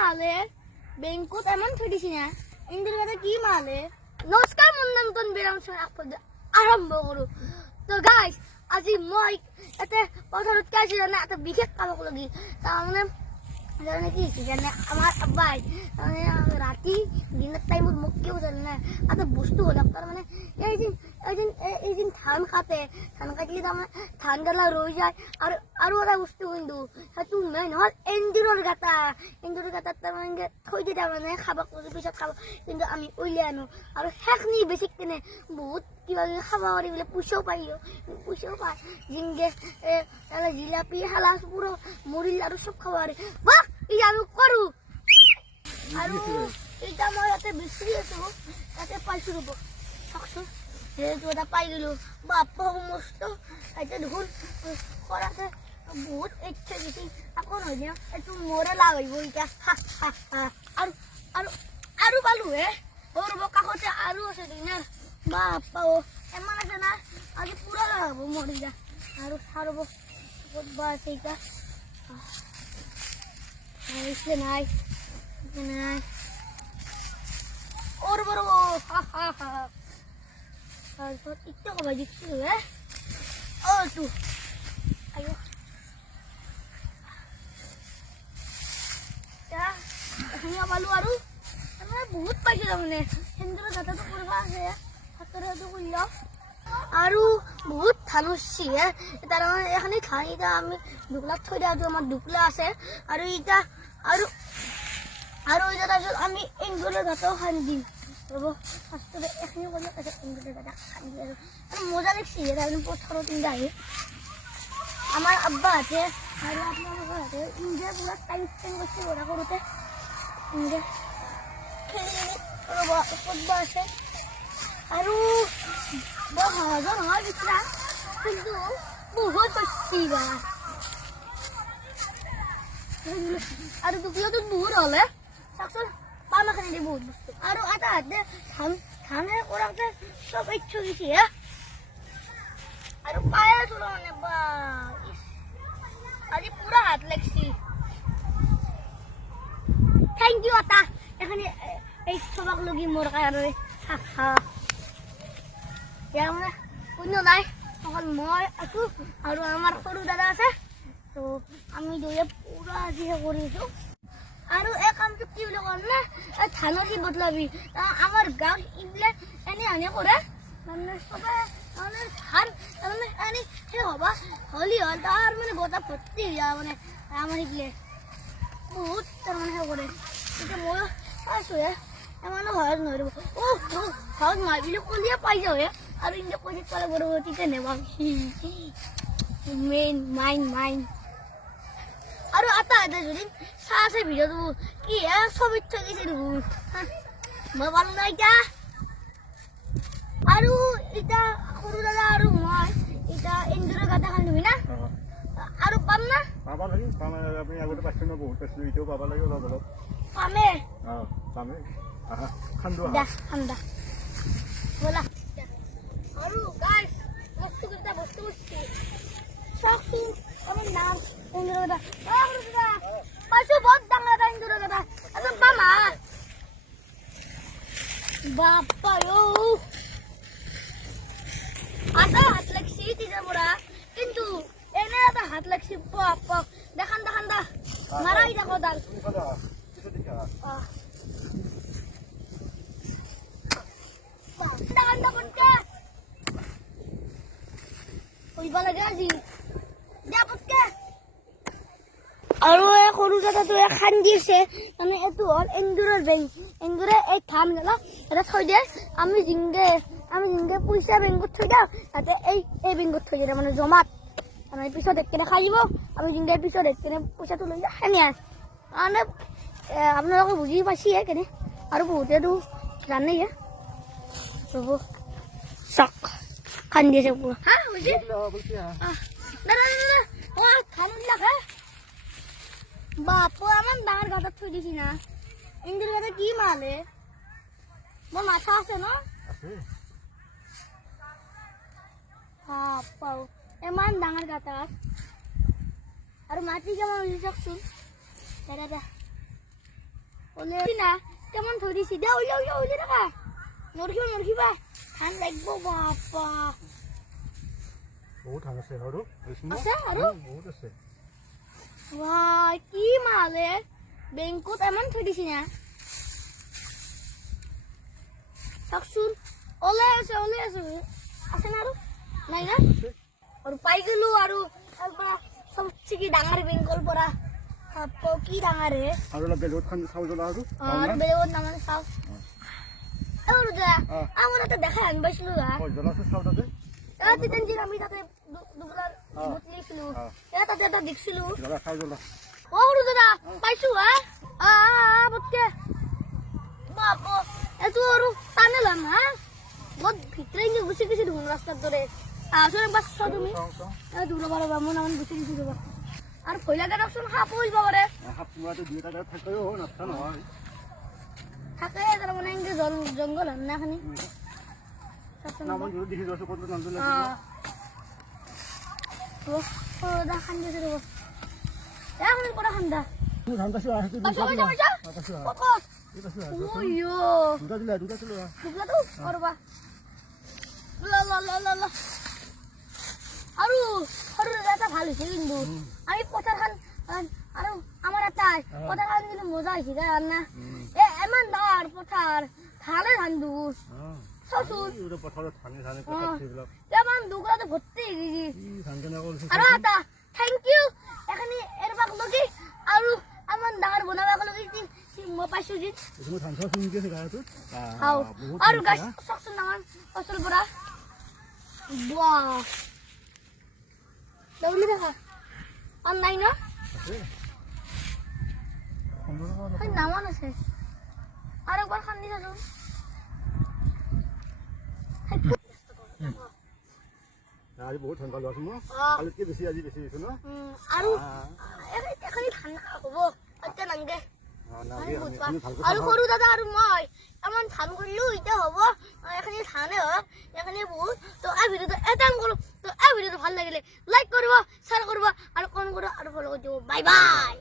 মালে বেংকত এমন থৈ দিছি না ইন্দিৰ গাতে কি মালে নমস্কাৰ মোৰ নাম তনবিৰাম সিং আৰম্ভ কৰো তো গাইস আজি মই এতে পথাৰত কাজি জানা এটা বিশেষ কাম লাগি তাৰমানে জানে কি জানে আমাৰ আব্বাই মানে ৰাতি দিনৰ টাইমত মোক কি জানে না এটা বস্তু হল তাৰমানে এই দিন ধান কাটে ধান কাটিলে তাৰমানে ধান গলা ৰৈ যায় আৰু এটা বস্তু কিন্তু সেইটো মেইন হ'ল এন্দুৰৰ গাঁতা তাৰমানে থৈ দিয়ে তাৰমানে খাব পিছত খাব কিন্তু আমি উলিয়াই আনো আৰু শেষনি বেছিক কেনে বহুত কিবা খাব পাৰি বোলে পইচাও পায় জিংগে জিলাপি হালাচ পুৰো মুড়িল আৰু সব খাব পাৰি বাহ এই আমি কৰো আৰু এটা মই ইয়াতে বেছি আছো ইয়াতে পাইছো ৰব চাওকচোন যেহেতু এটা পাই গেলো বাপ্পা মস্ত এটা দেখোন কৰাতে বহুত ইচ্ছা গেছি আকৌ নহয় দিয়া এইটো মোৰে লাভ হইব এতিয়া আৰু পালো হে ৰব কাষতে আৰু আছে দিনা বাপ্পা এমান আছে না আজি পুৰা লাভ হব মৰি যা আৰু সারব বা সেইটা इसलिए নাই और बरो तो इतना को बाजी है ओ तू आयो क्या हनिया बालू आरु मैं बहुत पैसे हमने हिंदू दाता तो पूरा है हतरे तो कुल्ला আৰু বহুত ধানুছি হে তাৰ এখানে ধান এটা আমি দুকলাত থৈ দিয়া আমাৰ দুকলা আছে আৰু এটা আৰু এটা তাৰপিছত আমি এংগুলৰ গাঁতও খান্দি দিম ৰ'ব ফাৰ্ষ্টতে এখিনি কৰিলে তাৰপিছত এংগুলৰ গাঁত খান্দি আৰু মজা লাগিছে তাৰমানে পথাৰত ইন্দা আহি আমাৰ আব্বাহঁতে আৰু আপোনালোকৰ হাতে ইণ্ডিয়া পুৰা টাইম স্পেণ্ড কৰিছে বৰা কৰোঁতে ইণ্ডিয়া খেলি ৰ'ব ক'তবা আছে আৰু বৰ সহজ নহয় বিচৰা কিন্তু বহুত বেছি আৰু দুখীয়াটো বহুত হ'লে চাওকচোন পাম এখানে দিয়ে বহুত বস্তু আৰু এটা হাতে ধানে কৰাতে চব ইচ্ছু গেছি হে আৰু পায়ে আছো মানে বা আজি পুৰা হাত লাগছি থেংক ইউ আতা এখানে এই চবাক লগি মোৰ কাৰণে ইয়াৰ মানে কোনো নাই অকল মই আছো আৰু আমাৰ সৰু দাদা আছে তো আমি দুয়ে পুৰা আজি কৰিছো আৰু এই কামটো কি বুলি কম না ধানৰ কি বদলাবি আমাৰ গাঁৱত এইবিলাক এনে আনে কৰে মানে চবে মানে ধান মানে এনে সেই হবা হলি হল তাৰ মানে গোটা ভৰ্তি মানে আমাৰ এইফালে বহুত তাৰমানে সেই কৰে এতিয়া মই পাইছো হে এমানো সহজ নহব সহজ নহয় বুলি কলিয়ে পাই যাওঁ হে আৰু ইন্দিয়া কলি পালে পৰৱৰ্তীতে নেবা মেইন মাইন আৰু এটা যদি চাহ আছে ভিডিঅ'টো কি হে ছবিত থৈ গৈছে দেখোন মই পালো না এতিয়া আৰু এতিয়া সৰু দাদা আৰু মই এতিয়া এন্দুৰৰ গাঁত খান্দিবি না আৰু পাম না পাবা লাগে পাম আপুনি আগতে পাইছে ন বহুত পাইছিলো এতিয়াও পাবা লাগে অলপ অলপ পামে পামে আহা খান্দো খান্দা বলা আৰু গাইস বস্তু চাওকচোন আমাৰ নাম এন্দুৰৰ গাঁত পাইছো বহুত ডাঙৰ এটা এন্দুৰৰ গাঁত আৰু পামা বাপ্পা আটা হাত লাগছি তিজা মোরা কিন্তু এনে এটা হাত লাগছি বাপ্পা দেখান দা মারাই দেখো দাল আৰু এই সৰু দাদাটো খান্দিছে মানে এইটো হ'ল এন্দুৰৰ বেংক এন্দুৰে এই ধান গেলা এটা থৈ দিয়ে আমি জিংগে পইচা বেংকত থৈ দিওঁ তাতে এই বেংকত থৈ দিয়ে মানে জমাত মানে পিছত একেনে খাই দিব আমি জিংগে পিছত একেনে পইচাটো লৈ যাওঁ সেনে মানে আপোনালোকে বুজি পাইছে কেনে আৰু বহুতেতো জানেই ৰ'ব চাক খান্দিছে পুৰা হা বুজি দাদা ধান বিলাক হে বাপু আমাৰ ডাঙৰ গাঁত থৈ দিছি না ইন্দিৰ গাঁতে কি মালে মোৰ মাথা আছে ন বাপু ইমান ডাঙৰ গাঁত আৰু মাটি কেমন চাওকচোন দাদা ওলে না কেমন থৈ দিছি দে ওলে থাকা নৰখিবা ধান লাগিব বাপা বহুত ধান আছে আৰু আছে আৰু বহুত আছে বাই কি মালে বেংকত এমন থৈ দিছি না চাকচোন ওলে আছে আছে না আৰু নাই না আৰু পাই গেলো আৰু তাৰপৰা সবচে কি ডাঙৰ বেংকল পৰা আপো কি ডাঙৰ হে আৰু অলপ বেলেগত খান চাউল জ্বলা আৰু বেলেগত নামান চাও আৰু যা আমাৰ তাতে দেখা আন পাইছিলো জ্বলা আছে চাউল তাতে তাতে তেনজি আমি তাতে দুবলাৰ বুতলিছিলো তাতে এটা দেখিছিলো জ্বলা চাউল জ্বলা আৰু দাদা পাইছো বটকে বাপো এটো আৰু টানেল না বহুত ভিতরে যে গুছি গেছি ধুন রাস্তার ধরে আসলে বাস তুমি দূর বাবা মন আমন গুছি গেছি বাবা আর কইলা গা রাখছুন হাফ হইল বাবারে হাফ পুরাতে দুইটা জায়গা থাকলেও নাস্তা নহয় থাকে তার মানে ইংগে জঙ্গল না খানি নাম যদি দেখি যাচ্ছে কত নাম দিলে ও দা খান দিতে দেব এখন পড়া খান্দা তুই ধান কাছে আসতে আচ্ছা কত ওইও দুটা দিলা দুগলা তো করবা লা আৰু এটা ভাল হৈছে কিন্তু আমি পথাৰ খান আৰু আমাৰ এটাই পথাৰ খান কিন্তু মজা হৈছে না এমান ডাঙৰ পথাৰ ধান দূৰ চাচোন পথাৰত ধানে পথাৰবিলাক কেমান দুগলাতে ভৰ্তি আৰু এটা থেংক ইউ এখানে এৰ বাক লগি আৰু আমাৰ ডাঙৰ বনাবা লগি মই পাইছো জি তুমি ধান চাষ শুনি গেছে গায়তো হাও আৰু গাছ চাচোন ডাঙৰ ফসল পৰা বাহ দৌলি দেখা অনলাইন হয় নামান আছে আর একবার খান দিছা তো আজি বহুত ধান পালো আছো মই কালিতকে বেছি আজি বেছি হৈছে ন আৰু এখানে ধান হ'ব এতিয়া নাংগে নাগে আমি ভালকৈ আৰু সৰু দাদা আৰু মই এমন ধান কৰিলো এতিয়া হ'ব এখানে ধানে হওক এখানে বহুত তো এই ভিডিওটো এটাম কৰো তো এই ভিডিওটো ভাল লাগিলে লাইক কৰিব শ্বেয়াৰ কৰিব আৰু কমেন্ট কৰিব আৰু ফলো কৰি দিব বাই বাই